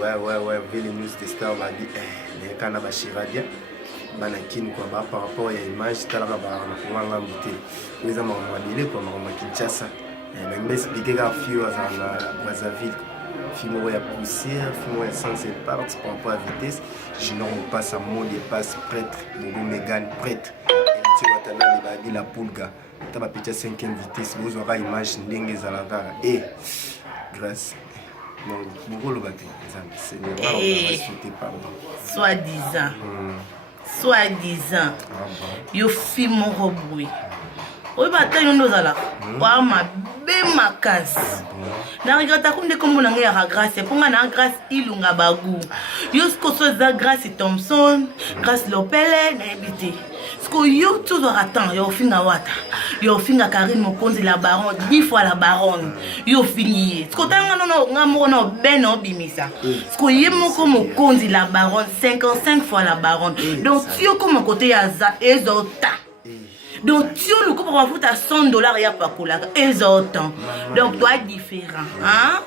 ouais, Ville News des Stars m'a dit, les canaux va chiradia, banakin quoi, par rapport à l'image, t'as la barre, on va l'embouter. Les amants m'ont dit, quoi, on m'a Kinshasa. Mais m'expliquer qu'à Fio à Brazzaville, Fimo est poussière, Fimo est censé partir par rapport à vitesse. Je n'en pas sa mot dépasse prêtre, Bobo Megan prêtre. Héritier Watana, il la Poulga. T'as ma petite 5e vitesse, vous aurez image n'engue Zalaga. Et grâce. Non, beaucoup le bâti. Seigneur, on va sauter pardon. Soi-disant. Yo Fimo Roboué. Oui, bataille nous allons. Wa ma be makas. Na regretta comme de comme on a grâce. Pour nga na grâce ilunga bagu. Yo sko so za grâce Thompson, grâce Lopele na ebité. Sko yo tout attend yo finga wata. Yo finga Karine Mokonzi la baronne, 10 fois la baronne. Yo fini. Sko tanga no nga mo no ben no bimisa. Sko yemo ko Mokonzi la baronne 55 fois la baronne. Donc si yo comme côté ya za ezota. Donc, tu as le coup pour foutre à $100, il n'y a pas de autant. Donc, toi, différent. Hein?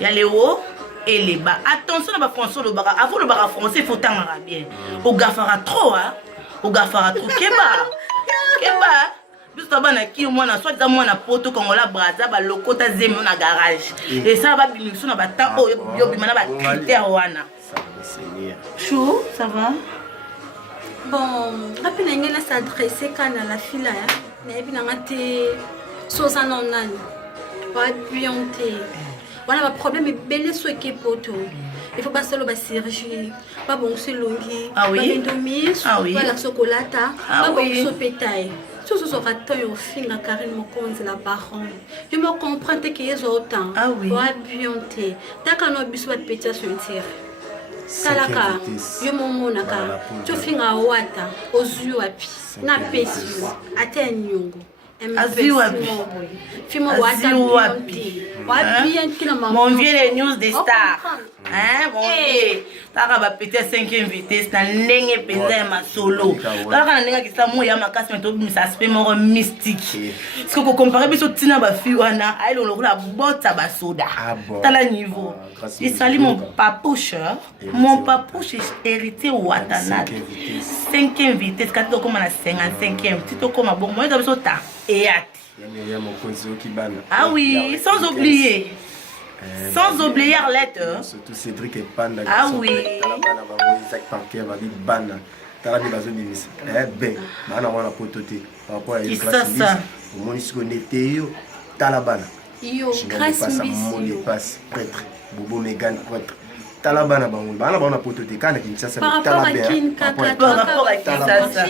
Il y a les hauts et les bas. Attention, à français, le bar. Avant le bar français, il faut t'en bien. Au gafara trop, hein? Au gafara trop. Keba. Juste avant, qui au moins, soit dans mon poto, quand on l'a brasa, bah, le côté zémi, on a garage. Et ça va bien, on a tant, oh, yobimana, bah, critère, wana. Chou, ça va? Bon, rappelez-moi de s'adresser à la fille là, mais bien on a été sous un an, pas buanté. Voilà, le problème est bel sur qui poto. Il faut pas seulement la chirurgie, pas bon c'est longi, pas endomie, pas la chocolat, pas bon ce pétail. Tout ce sera tant au fin à Karine Mokonzi la baronne. Je me comprends que les autant. Ah oui. Pas buanté. T'as qu'un autre besoin de pétail sur une terre. Talaka, yo momonaka, tu finga wata, ozu wapi, na pesi, ate nyungu. Azi wapi? Fimo wata wapi? Mon vieux les news des stars. Hein, mon vieux. T'as va péter 5e vitesse, na nenge penza ma solo. T'as quand nenge qui sa mo ya makasi mais to ça aspect mon mystique. Parce que comparer biso tina ba fi wana, ay lo la bota ba soda. T'as la niveau. Il salit mon papouche. Mon papouche est hérité Watana. 5e vitesse, quand tu comme à 55e, tu te comme bon moi tu ta et ah oui, sans oublier. Sans oublier Arlette. Surtout Cédric et Panda. Ah oui. Isaac Parker va dire Bana. T'as la maison de Miss. Eh ben, maintenant on a pototé. Par rapport à ça. Au monde ici qu'on était yo, t'as la bana. Yo, grâce à mon dépasse prêtre. Bobo Megan prêtre. T'as la bana bango. Bana on a pototé quand on Kinshasa. Par rapport à Kin Kaka. Par rapport à Kinshasa.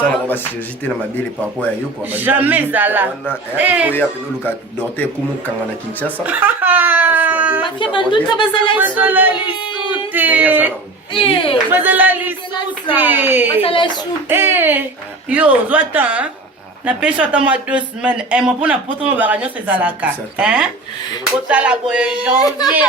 Ça on va se jeter dans ma bille par rapport à yo quoi. Jamais Zala. Il faut y appeler le cas d'orter comme quand on a Kinshasa. Mafia bandu tabazala lisute. Bazala lisute. Yo, zoata. Na pêche à moi 2 semaines. Et moi pour na poto no baranyo c'est Zalaka. Hein? Au tala boye janvier.